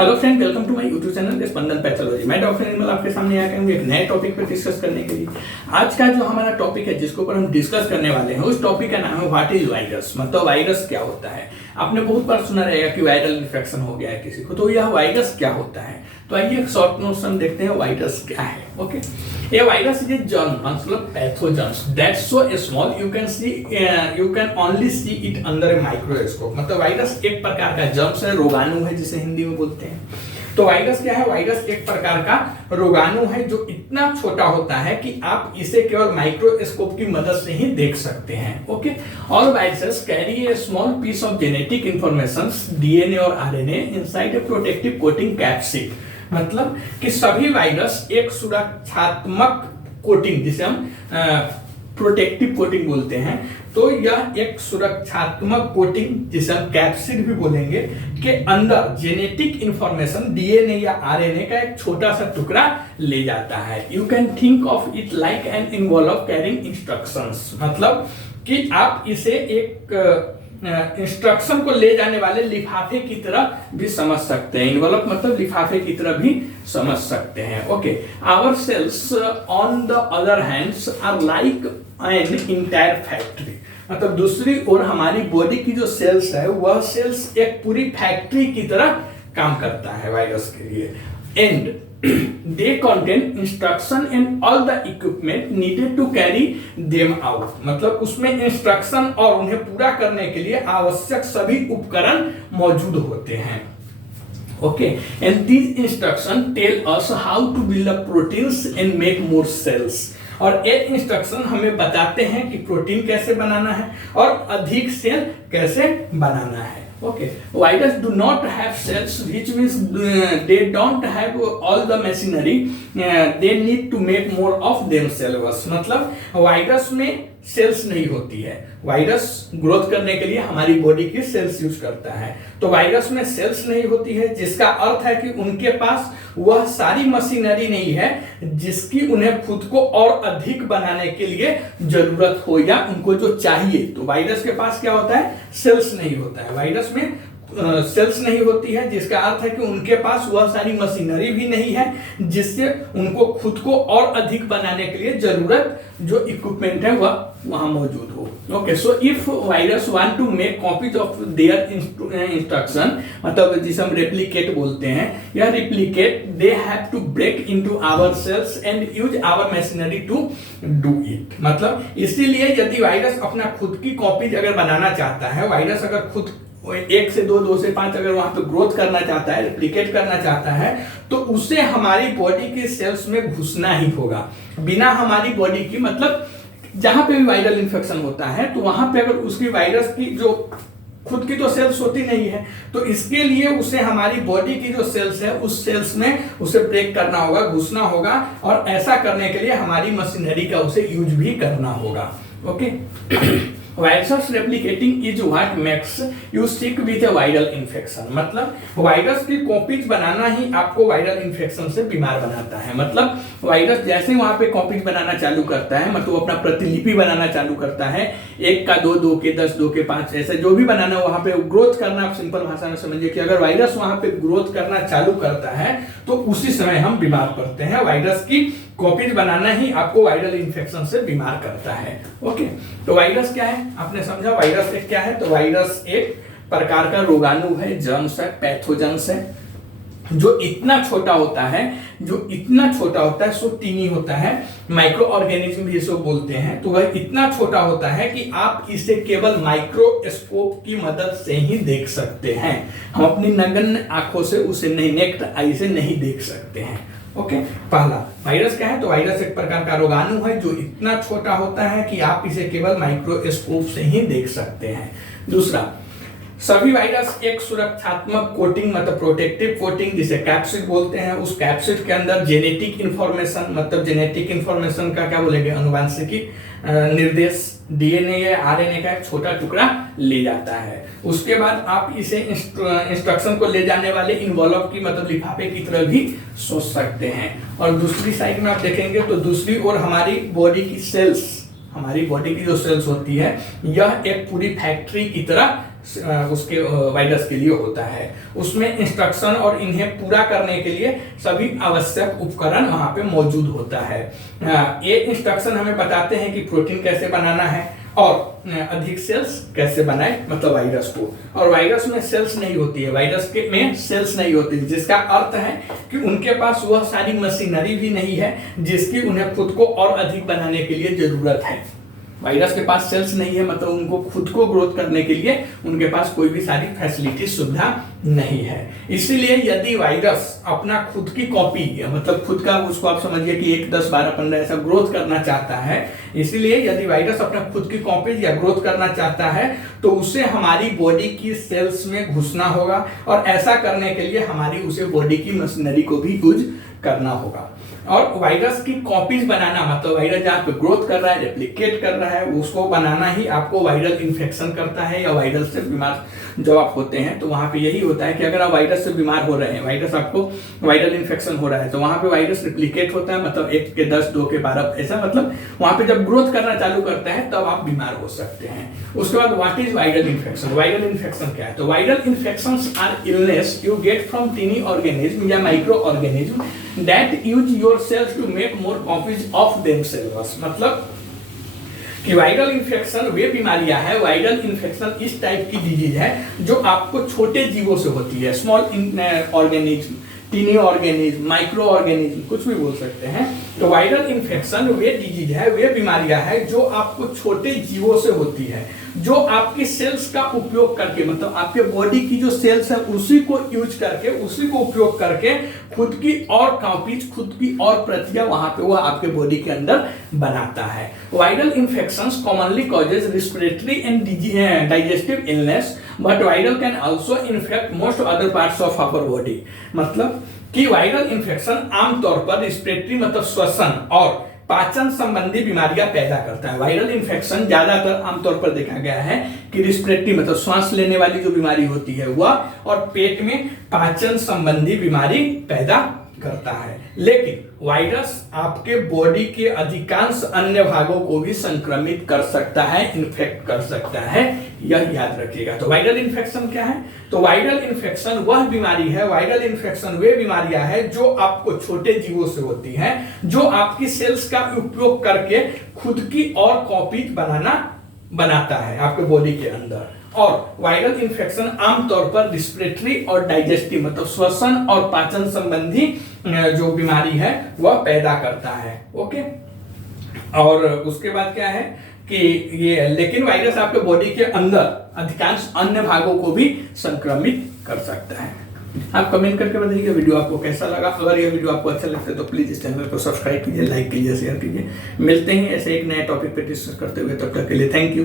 Hello friend, welcome to my YouTube channel Spandan pathology. मैं doctor Nirmal आपके सामने आया हूँ एक नए टॉपिक पर डिस्कस करने के लिए। आज का जो हमारा टॉपिक है जिसके ऊपर हम डिस्कस करने वाले हैं उस टॉपिक का नाम है व्हाट इज वायरस। मतलब वायरस क्या होता है। आपने बहुत बार सुना रहेगा कि वायरल इन्फेक्शन हो गया है किसी को, तो यह वायरस क्या होता है। तो आइए एक शॉर्ट नोशन देखते हैं वायरस क्या है। ओके, ये वायरस इज ए जर्म, मतलब pathogens that's so small you can only see it under a microscope. मतलब वायरस एक प्रकार का जर्म्स है, रोगाणु है जिसे हिंदी में बोलते हैं। तो वायरस क्या है? वायरस एक प्रकार का रोगाणु है जो इतना छोटा होता है कि आप इसे केवल माइक्रोस्कोप की मदद से ही देख सकते हैं। Okay, all viruses carry a small piece of genetic information DNA और RNA inside a protective coating capsid. मतलब कि सभी वायरस एक सुरक्षात्मक कोटिंग, जिसे हम प्रोटेक्टिव कोटिंग बोलते हैं, तो यह एक सुरक्षात्मक कोटिंग जिसे हम कैप्सिड भी बोलेंगे के अंदर जेनेटिक इंफॉर्मेशन डीएनए या आरएनए का एक छोटा सा टुकड़ा ले जाता है। You can think of it like an involve carrying instructions. मतलब कि आप इसे एक इंस्ट्रक्शन को ले जाने वाले लिफाफे की तरह भी समझ सकते हैं। इन्वॉल्व मतलब लिफाफे की तरह भी समझ सकते हैं। Okay, our cells on the other hands are like an entire factory. मतलब दूसरी ओर हमारी बॉडी की जो सेल्स है वह सेल्स एक पूरी फैक्ट्री की तरह काम करता है वायरस के लिए। And they contain instruction and all the equipment needed to carry them out। मतलब उसमें इंस्ट्रक्शन और उन्हें पूरा करने के लिए आवश्यक सभी उपकरण मौजूद होते हैं। Okay, and these instruction tell us how to build up proteins and make more cells। और ये इंस्ट्रक्शन हमें बताते हैं कि प्रोटीन कैसे बनाना है और अधिक सेल कैसे बनाना है। Okay, virus do not have cells, which means they don't have all the machinery they need to make more of themselves। मतलब वायरस में सेल्स नहीं होती है। वायरस ग्रोथ करने के लिए हमारी बॉडी की सेल्स यूज करता है, तो वायरस में सेल्स नहीं होती है, जिसका अर्थ है कि उनके पास वह सारी मशीनरी नहीं है जिसकी उन्हें खुद को और अधिक बनाने के लिए जरूरत हो या उनको जो चाहिए। तो वायरस के पास क्या होता है? सेल्स नहीं होता है। वायरस में सेल्स नहीं होती है, जिसका अर्थ है कि उनके पास वह सारी मशीनरी भी नहीं है जिससे उनको खुद को और अधिक बनाने के लिए जरूरत जो इक्विपमेंट है वह वहां मौजूद हो। Okay, so if viruses want to make copies of their instruction, मतलब जिसे हम रेप्लिकेट बोलते हैं, या replicate they have to break into our cells and use our machinery to do it. मतलब इसीलिए यदि वायरस अपना खुद की कॉपीज अगर बनाना चाहता है, वायरस अगर खुद 1 से 2, 2 से 5 अगर वहां पे ग्रोथ करना चाहता है, रिप्लिकेट करना चाहता है, तो उसे हमारी बॉडी के सेल्स में घुसना ही होगा। बिना हमारी बॉडी की, मतलब जहां पे भी वायरल इन्फेक्शन होता है तो वहां पे अगर उसकी वायरस की जो खुद की तो सेल्स होती नहीं है, तो इसके लिए उसे हमारी बॉडी की जो सेल्स है उस सेल्स में उसे ब्रेक करना होगा, घुसना होगा, और ऐसा करने के लिए हमारी मशीनरी का उसे यूज भी करना होगा। Okay, virus replicating is what makes you sick with A viral infection. मतलब वायरस की कॉपीज बनाना ही आपको वायरल इन्फेक्शन से बीमार बनाता है। मतलब वायरस जैसे वहां पे कॉपीज बनाना चालू करता है, मतलब अपना प्रतिलिपि बनाना चालू करता है, 1 का 2, 2 के 10, 2 के 5, ऐसे जो भी बनाना वहां पे ग्रोथ करना। आप सिंपल भाषा में समझिए कि अगर वायरस वहां पे ग्रोथ करना चालू करता है तो उसी समय हम बीमार पड़ते हैं। वायरस की कॉपीज बनाना ही आपको वायरल इन्फेक्शन से बीमार करता है। ओके, तो वायरस क्या है आपने समझा। वायरस एक क्या है? तो वायरस एक प्रकार का रोगाणु है, जर्म्स है, पैथोजेंस है, जो इतना छोटा होता है सो टीनी होता है। माइक्रो ऑर्गेनिज्म भी इसको बोलते हैं। तो वह इतना छोटा होता है कि आप इसे केवल माइक्रोस्कोप की मदद से ही देख सकते हैं। हम अपनी नगण्य आंखों से उसे नहीं, नेक्ड आई से नहीं देख सकते हैं। ओके, पहला वायरस क्या है? तो वायरस एक प्रकार का रोगाणु है जो इतना छोटा होता है कि आप इसे केवल माइक्रोस्कोप से ही देख सकते हैं। दूसरा, सभी वायरस एक सुरक्षात्मक कोटिंग, मतलब प्रोटेक्टिव कोटिंग जिसे कैप्सिड बोलते हैं, उस कैप्सिड के अंदर जेनेटिक इंफॉर्मेशन, मतलब जेनेटिक इंफॉर्मेशन का क्या बोलेंगे, अनुवांशिकी निर्देश डीएनए या आरएनए का एक छोटा टुकड़ा ले जाता है। उसके बाद आप इसे इंस्ट्रक्शन को ले जाने वाले इन्वॉल्व की, मतलब लिफाफे की तरह भी सोच सकते हैं। और दूसरी साइड में आप देखेंगे तो दूसरी ओर हमारी बॉडी की जो सेल्स होती है, यह एक पूरी फैक्ट्री की तरह उसके वायरस के लिए होता है। उसमें इंस्ट्रक्शन और इन्हें पूरा करने के लिए सभी आवश्यक उपकरण वहां पे मौजूद होता है। ये इंस्ट्रक्शन हमें बताते हैं कि प्रोटीन कैसे बनाना है और अधिक सेल्स कैसे बनाए, मतलब वायरस को। और वायरस में सेल्स नहीं होती है, वायरस के में सेल्स नहीं होती है, जिसका अर्थ है कि उनके पास वह सारी मशीनरी भी नहीं है जिसकी उन्हें खुद को और अधिक बनाने के लिए जरूरत है। वायरस के पास सेल्स नहीं है, मतलब उनको खुद को ग्रोथ करने के लिए उनके पास कोई भी सारी फैसिलिटी सुविधा नहीं है। इसीलिए यदि वायरस अपना खुद की कॉपी, मतलब खुद का, उसको आप समझिए कि 1, 10, 12, 15 ऐसा ग्रोथ करना चाहता है, इसीलिए यदि वायरस अपना खुद की कॉपी या ग्रोथ करना चाहता है तो उसे हमारी बॉडी की सेल्स में घुसना होगा, और ऐसा करने के लिए हमारी उसे बॉडी की मशीनरी को भी यूज करना होगा। और वायरस की कॉपीज बनाना, मतलब वायरस जहाँ पे ग्रोथ कर रहा है, रेप्लिकेट कर रहा है, उसको बनाना ही आपको वायरल इन्फेक्शन करता है या वायरल से बीमार जब आप होते हैं तो वहां पे यही होता है कि अगर आप वायरस से बीमार हो रहे हैं, वायरस आपको वायरल इन्फेक्शन हो रहा है, तो वहां पे वायरस रिप्लिकेट होता है, मतलब 1 के 10, 2 के 12 ऐसा, मतलब वहां पे जब ग्रोथ करना चालू करता है तब आप बीमार हो सकते हैं। उसके बाद what is viral infection? Viral infection क्या है? तो viral infections are illness you get from tiny organism या micro organism that use your cells to make more copies of themselves. मतलब कि वायरल इन्फेक्शन वे बीमारियां हैं, वायरल इन्फेक्शन इस टाइप की डिजीज है जो आपको छोटे जीवों से होती है, small organism, tiny organism, micro organism, कुछ भी बोल सकते हैं। तो वायरल इन्फेक्शन वे डिजीज है, वे बीमारियां हैं जो आपको छोटे जीवों से होती है, जो आपकी सेल्स का उपयोग करके, मतलब आपके बॉडी की जो सेल्स है उसी को यूज करके, उसी को उपयोग करके खुद की और कॉपीज, खुद की और प्रतियां वहां पे वो आपके बॉडी के अंदर बनाता है। Viral infections commonly causes respiratory and digestive illness, but viral can also infect most other parts of our body. मतलब कि वायरल इन्फेक्शन आमतौर पर रिस्पिरेटरी, मतलब श्वसन और पाचन संबंधी बीमारियां पैदा करता है। वायरल इन्फेक्शन ज्यादातर आमतौर पर देखा गया है कि रिस्पिरेटरी, मतलब सांस लेने वाली जो बीमारी होती है वह, और पेट में पाचन संबंधी बीमारी पैदा करता है। लेकिन वायरस आपके बॉडी के अधिकांश अन्य भागों को भी संक्रमित कर सकता है, इन्फेक्ट कर सकता है, यह याद रखिएगा। तो वायरल इन्फेक्शन क्या है? तो वायरल इन्फेक्शन वह बीमारी है, वायरल इन्फेक्शन वे बीमारियां हैं जो आपको छोटे जीवों से होती हैं, जो आपकी सेल्स का उपयोग करके खुद की और कॉपीज बनाता है आपके बॉडी के अंदर। और वायरल इन्फेक्शन आमतौर पर रिस्पिरेटरी और डाइजेस्टिव, मतलब श्वसन और पाचन संबंधी जो बीमारी है वह पैदा करता है। ओके, और उसके बाद क्या है कि ये, लेकिन वायरस आपके बॉडी के अंदर अधिकांश अन्य भागों को भी संक्रमित कर सकता है। आप कमेंट करके बताइए वीडियो आपको कैसा लगा। अगर यह वीडियो आपको अच्छा लगता है तो प्लीज इस चैनल को सब्सक्राइब कीजिए, लाइक कीजिए, शेयर कीजिए। मिलते हैं ऐसे एक नए टॉपिक पे डिस्कस करते हुए, तब तक के लिए थैंक यू।